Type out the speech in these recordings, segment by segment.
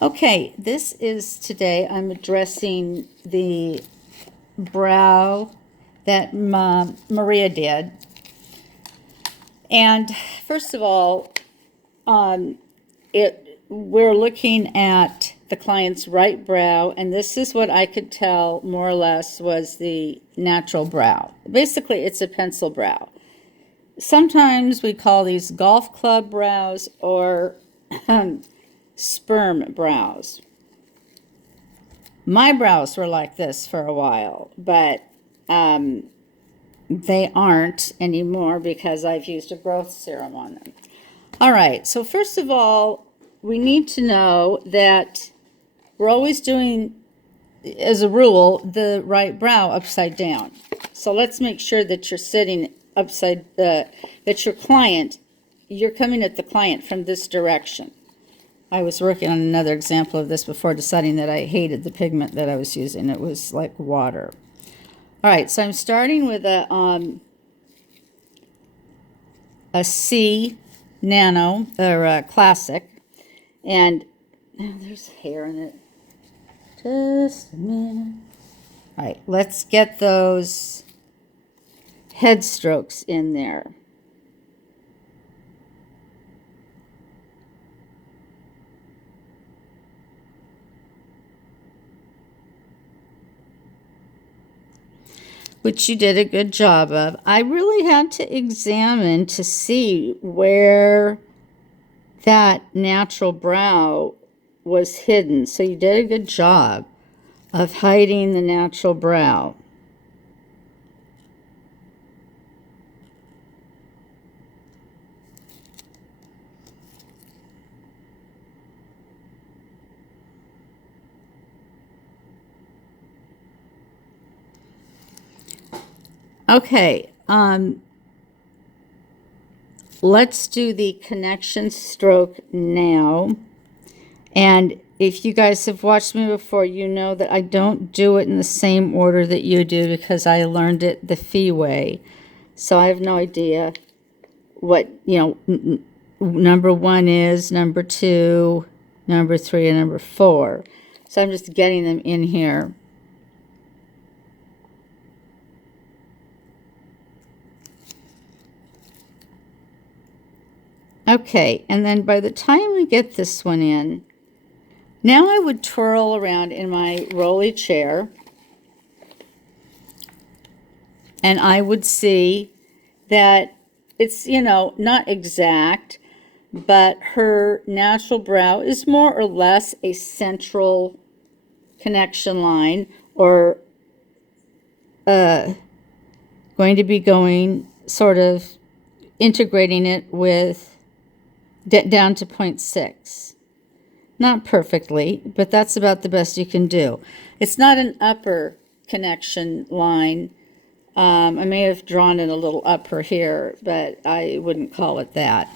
Okay, this is today I'm addressing the brow that Maria did. And first of all, we're looking at the client's right brow, and this is what I could tell more or less was the natural brow. Basically, it's a pencil brow. Sometimes we call these golf club brows or sperm brows. My brows were like this for a while, but they aren't anymore because I've used a growth serum on them. All right, so first of all, we need to know that we're always doing, as a rule, the right brow upside down. So let's make sure that you're sitting upside, that your client, you're coming at the client from this direction. I was working on another example of this before deciding that I hated the pigment that I was using. It was like water. All right, so I'm starting with a C Nano, or a Classic. And oh, there's hair in it. Just a minute. All right, let's get those head strokes in there. Which you did a good job of. I really had to examine to see where that natural brow was hidden. So you did a good job of hiding the natural brow. Okay, let's do the connection stroke now. And if you guys have watched me before, you know that I don't do it in the same order that you do because I learned it the Fee way. So I have no idea what, number one is, number two, number three, and number four. So I'm just getting them in here. Okay, and then by the time we get this one in, now I would twirl around in my rolly chair, and I would see that it's, not exact, but her natural brow is more or less a central connection line, or going to be going sort of integrating it with down to 0.6. Not perfectly, but that's about the best you can do. It's not an upper connection line. I may have drawn it a little upper here, but I wouldn't call it that.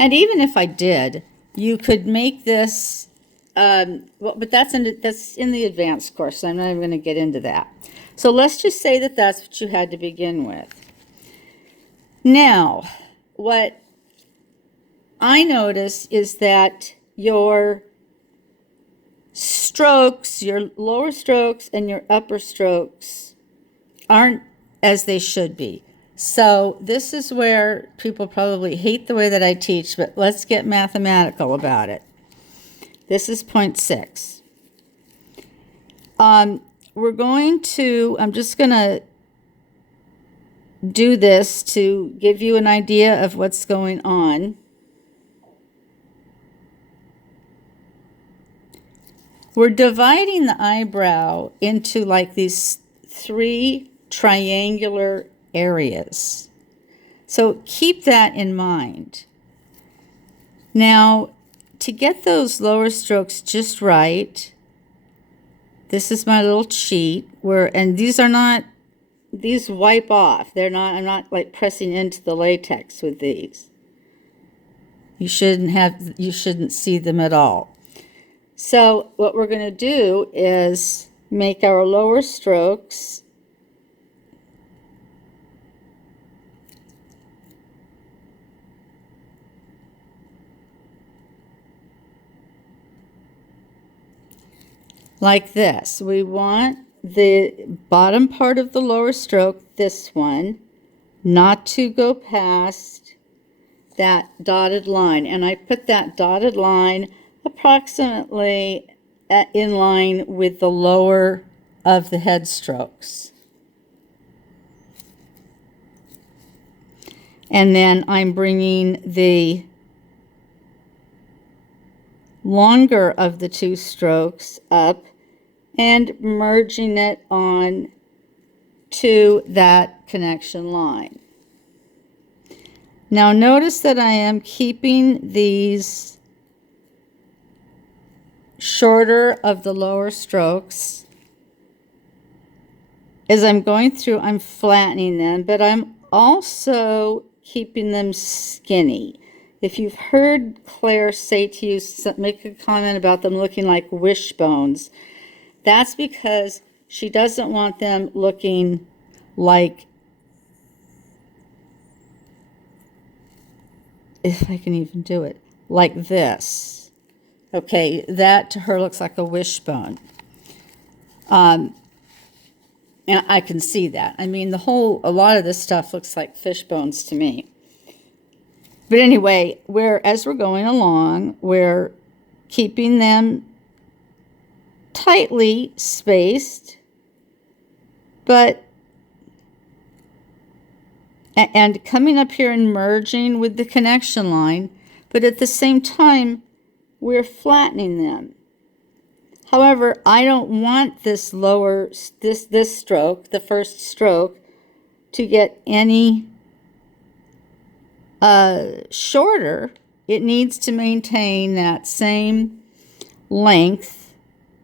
And even if I did, you could make this, but that's in the advanced course, so I'm not even going to get into that. So let's just say that that's what you had to begin with. Now, what I notice is that your strokes, your lower strokes and your upper strokes aren't as they should be. So this is where people probably hate the way that I teach, but let's get mathematical about it. This is 0.6. I'm just going to do this to give you an idea of what's going on. We're dividing the eyebrow into like these three triangular areas. So keep that in mind. Now, to get those lower strokes just right, this is my little cheat and these wipe off. I'm not like pressing into the latex with these. You shouldn't see them at all. So what we're going to do is make our lower strokes like this. We want the bottom part of the lower stroke, this one, not to go past that dotted line. And I put that dotted line approximately in line with the lower of the head strokes. And then I'm bringing the longer of the two strokes up and merging it on to that connection line. Now notice that I am keeping these shorter of the lower strokes. As I'm going through, I'm flattening them, but I'm also keeping them skinny. If you've heard Claire say to you, make a comment about them looking like wishbones, that's because she doesn't want them looking like, if I can even do it, like this. Okay, that to her looks like a wishbone. And I can see that. I mean, a lot of this stuff looks like fish bones to me. But anyway, as we're going along, we're keeping them tightly spaced, and coming up here and merging with the connection line, but at the same time, we're flattening them. However, I don't want this stroke, the first stroke, to get any shorter. It needs to maintain that same length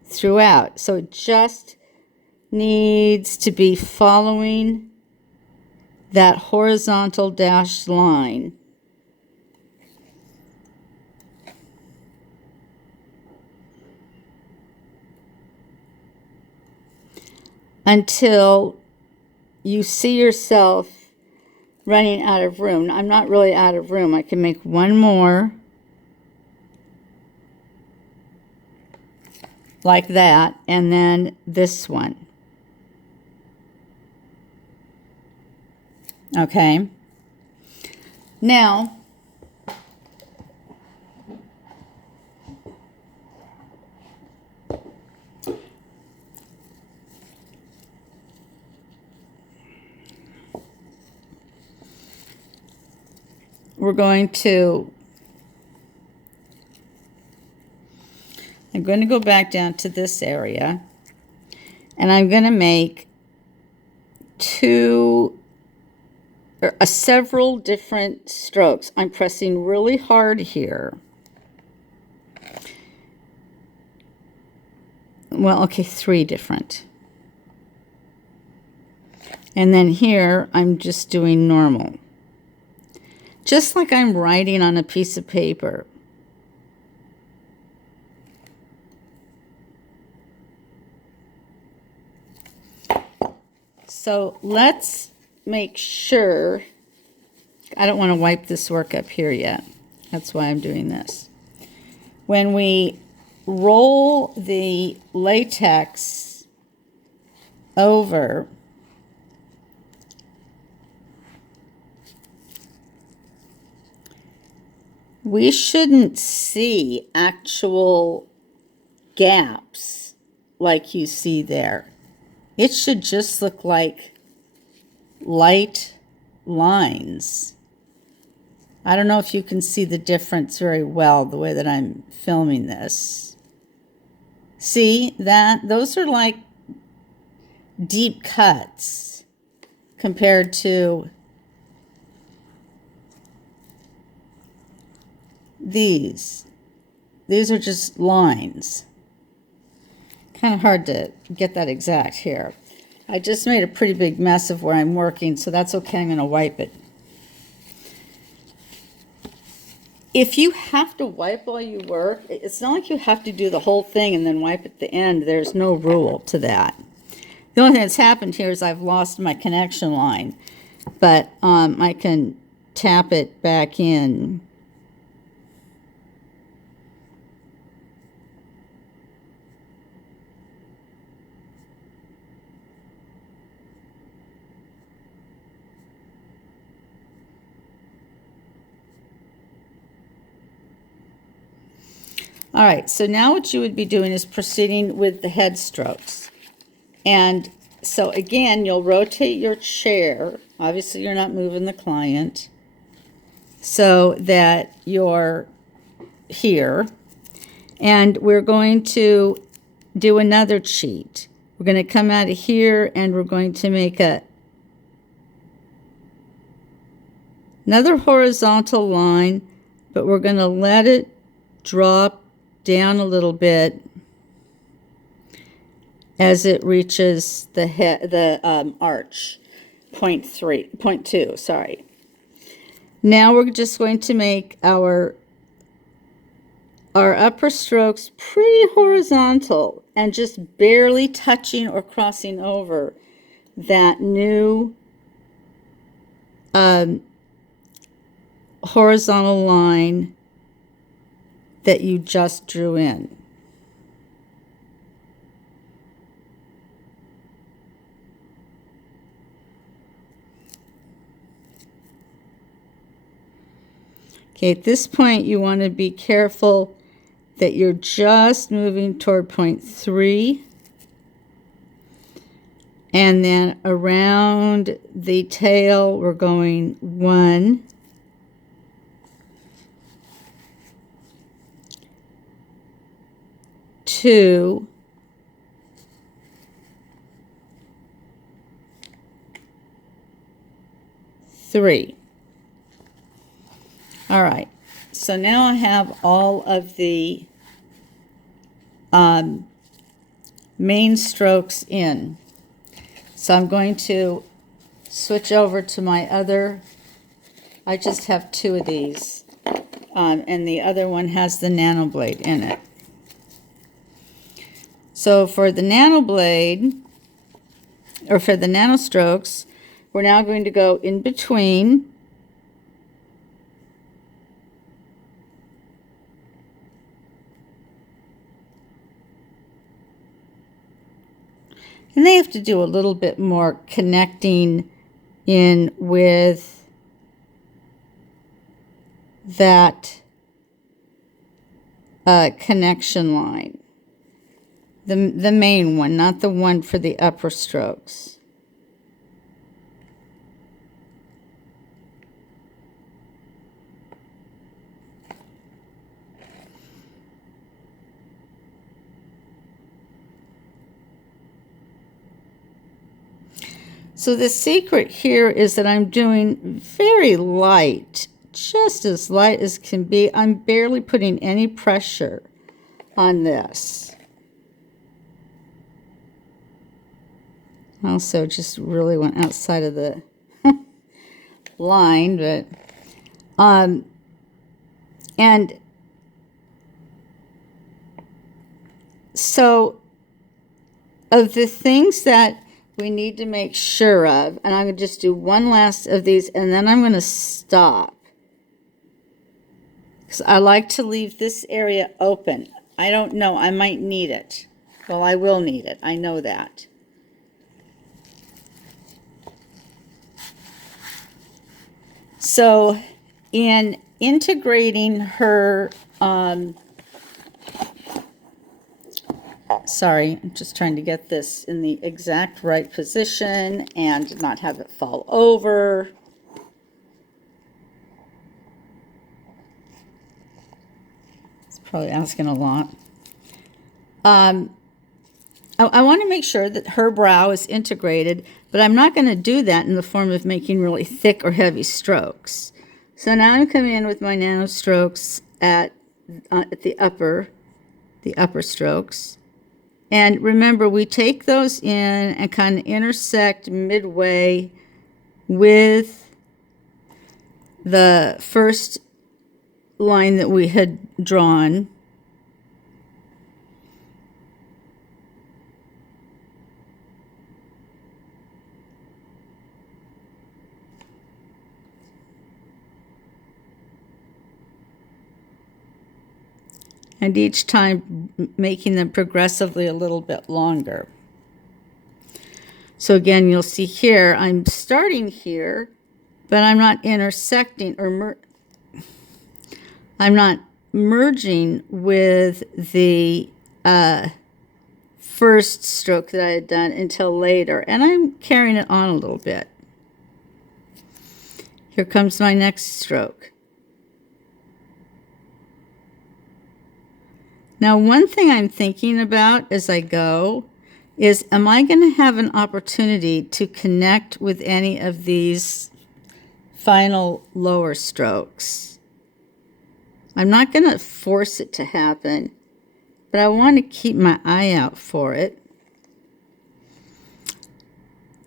throughout. So it just needs to be following that horizontal dashed line. Until you see yourself running out of room. I'm not really out of room. I can make one more like that, and then this one. Okay. Now, I'm going to go back down to this area, and I'm going to make several different strokes. I'm pressing really hard here. Well, okay, 3 different. And then here, I'm just doing normal. Just like I'm writing on a piece of paper. So let's make sure, I don't want to wipe this work up here yet. That's why I'm doing this. When we roll the latex over, we shouldn't see actual gaps like you see there. It should just look like light lines. I don't know if you can see the difference very well the way that I'm filming this. See that? Those are like deep cuts compared to these. These are just lines. Kind of hard to get that exact here. I just made a pretty big mess of where I'm working, so that's okay. I'm going to wipe it. If you have to wipe while you work, it's not like you have to do the whole thing and then wipe at the end. There's no rule to that. The only thing that's happened here is I've lost my connection line, but I can tap it back in. All right, so now what you would be doing is proceeding with the head strokes. And so again, you'll rotate your chair. Obviously, you're not moving the client, so that you're here. And we're going to do another cheat. We're going to come out of here and we're going to make another horizontal line, but we're going to let it drop down a little bit as it reaches the arch. Point 2, sorry. Now we're just going to make our upper strokes pretty horizontal and just barely touching or crossing over that new horizontal line that you just drew in. Okay, at this point you want to be careful that you're just moving toward point 3. And then around the tail, we're going 1, 2, 3. All right, so now I have all of the main strokes in. So I'm going to switch over to my other. I just have 2 of these, and the other one has the nano blade in it. So for the nano blade, or for the nano strokes, we're now going to go in between. And they have to do a little bit more connecting in with that connection line. The main one, not the one for the upper strokes. So the secret here is that I'm doing very light, just as light as can be. I'm barely putting any pressure on this. Also just really went outside of the line, but and so of the things that we need to make sure of, and I'm going to just do one last of these, and then I'm going to stop. Because I like to leave this area open. I don't know, I might need it. Well, I will need it, I know that. So, in integrating her, sorry, I'm just trying to get this in the exact right position and not have it fall over. It's probably asking a lot. I want to make sure that her brow is integrated, but I'm not going to do that in the form of making really thick or heavy strokes. So now I'm coming in with my nano strokes at the upper strokes. And remember, we take those in and kind of intersect midway with the first line that we had drawn. And each time making them progressively a little bit longer. So again, you'll see here, I'm starting here, but I'm not intersecting, or I'm not merging with the first stroke that I had done until later, and I'm carrying it on a little bit. Here comes my next stroke. Now, one thing I'm thinking about as I go is, am I going to have an opportunity to connect with any of these final lower strokes? I'm not going to force it to happen, but I want to keep my eye out for it.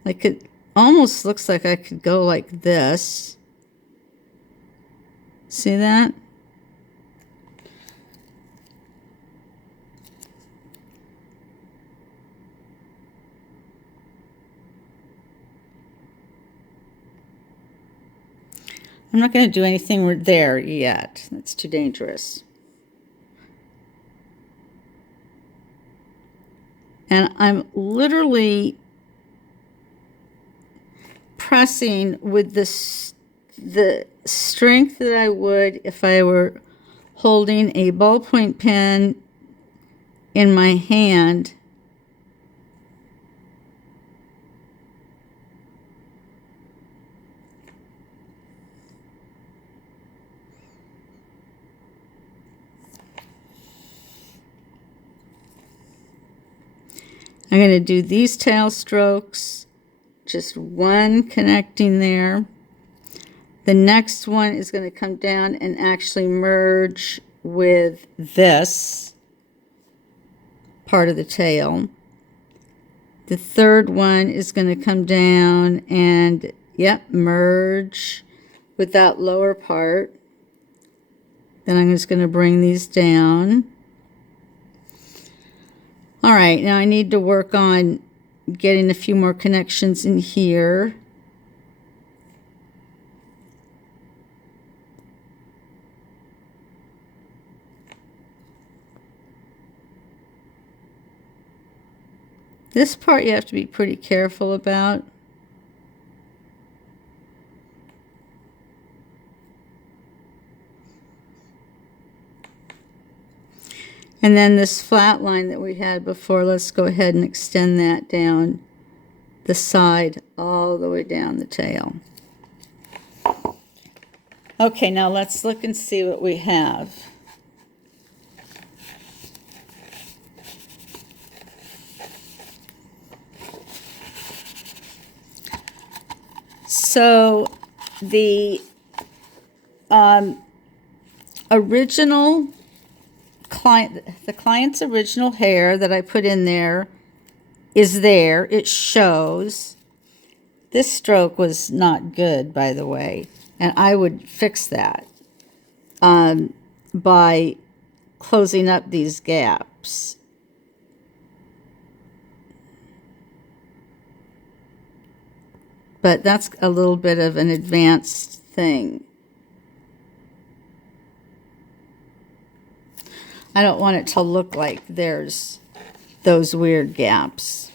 Like, it almost looks like I could go like this. See that? I'm not going to do anything there yet. That's too dangerous. And I'm literally pressing with the strength that I would if I were holding a ballpoint pen in my hand. I'm going to do these tail strokes, just one connecting there. The next one is going to come down and actually merge with this part of the tail. The third one is going to come down and, merge with that lower part. Then I'm just going to bring these down. All right, now I need to work on getting a few more connections in here. This part you have to be pretty careful about. And then this flat line that we had before, let's go ahead and extend that down the side all the way down the tail. Okay, now let's look and see what we have. So the client's original hair that I put in there is there. It shows. This stroke was not good, by the way, and I would fix that by closing up these gaps. But that's a little bit of an advanced thing. I don't want it to look like there's those weird gaps.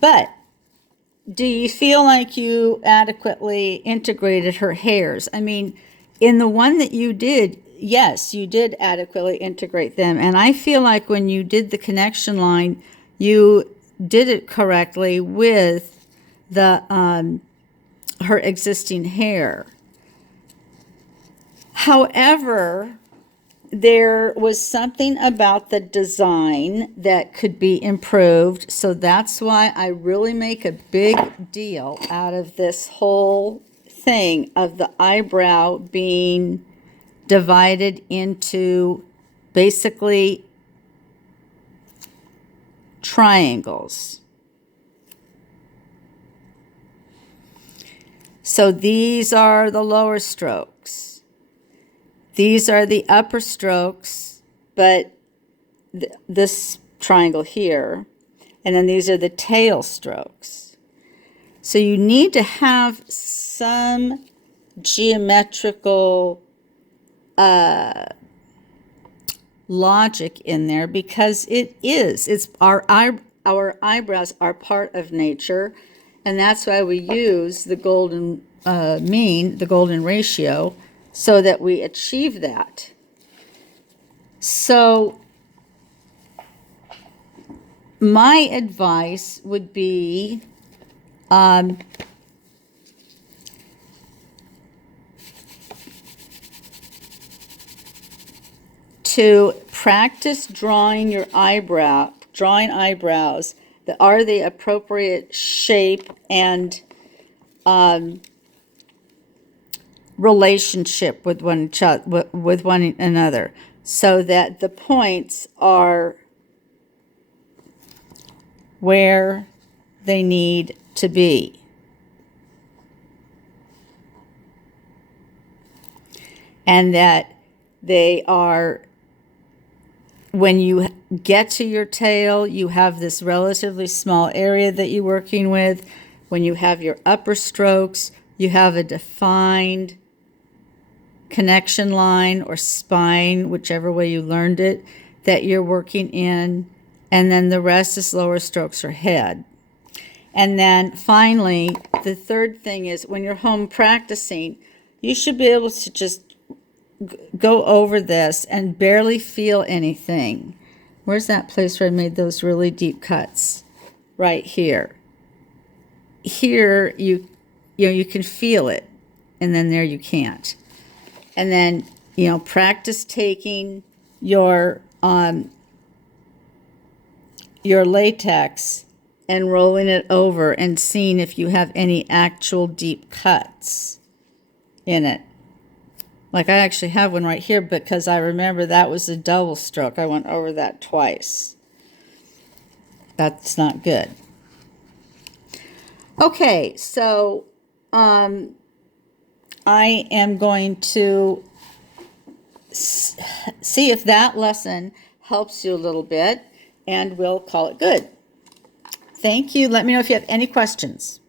But do you feel like you adequately integrated her hairs? I mean, in the one that you did, yes, you did adequately integrate them. And I feel like when you did the connection line, you did it correctly with the her existing hair. However, there was something about the design that could be improved, so that's why I really make a big deal out of this whole thing of the eyebrow being divided into basically triangles. So these are the lower strokes. These are the upper strokes, but this triangle here, and then these are the tail strokes. So you need to have some geometrical logic in there, because it's our our eyebrows are part of nature, and that's why we use the golden mean, the golden ratio, so that we achieve that. So my advice would be to practice drawing eyebrows that are the appropriate shape and relationship with one another, so that the points are where they need to be. And that they are, when you get to your tail, you have this relatively small area that you're working with. When you have your upper strokes, you have a defined connection line or spine, whichever way you learned it, that you're working in. And then the rest is lower strokes or head. And then finally, the third thing is when you're home practicing, you should be able to just go over this and barely feel anything. Where's that place where I made those really deep cuts? Right here. Here you can feel it, and then there you can't. And then practice taking your latex and rolling it over and seeing if you have any actual deep cuts in it. Like I actually have one right here because I remember that was a double stroke. I went over that twice. That's not good. Okay, so I am going to see if that lesson helps you a little bit, and we'll call it good. Thank you. Let me know if you have any questions.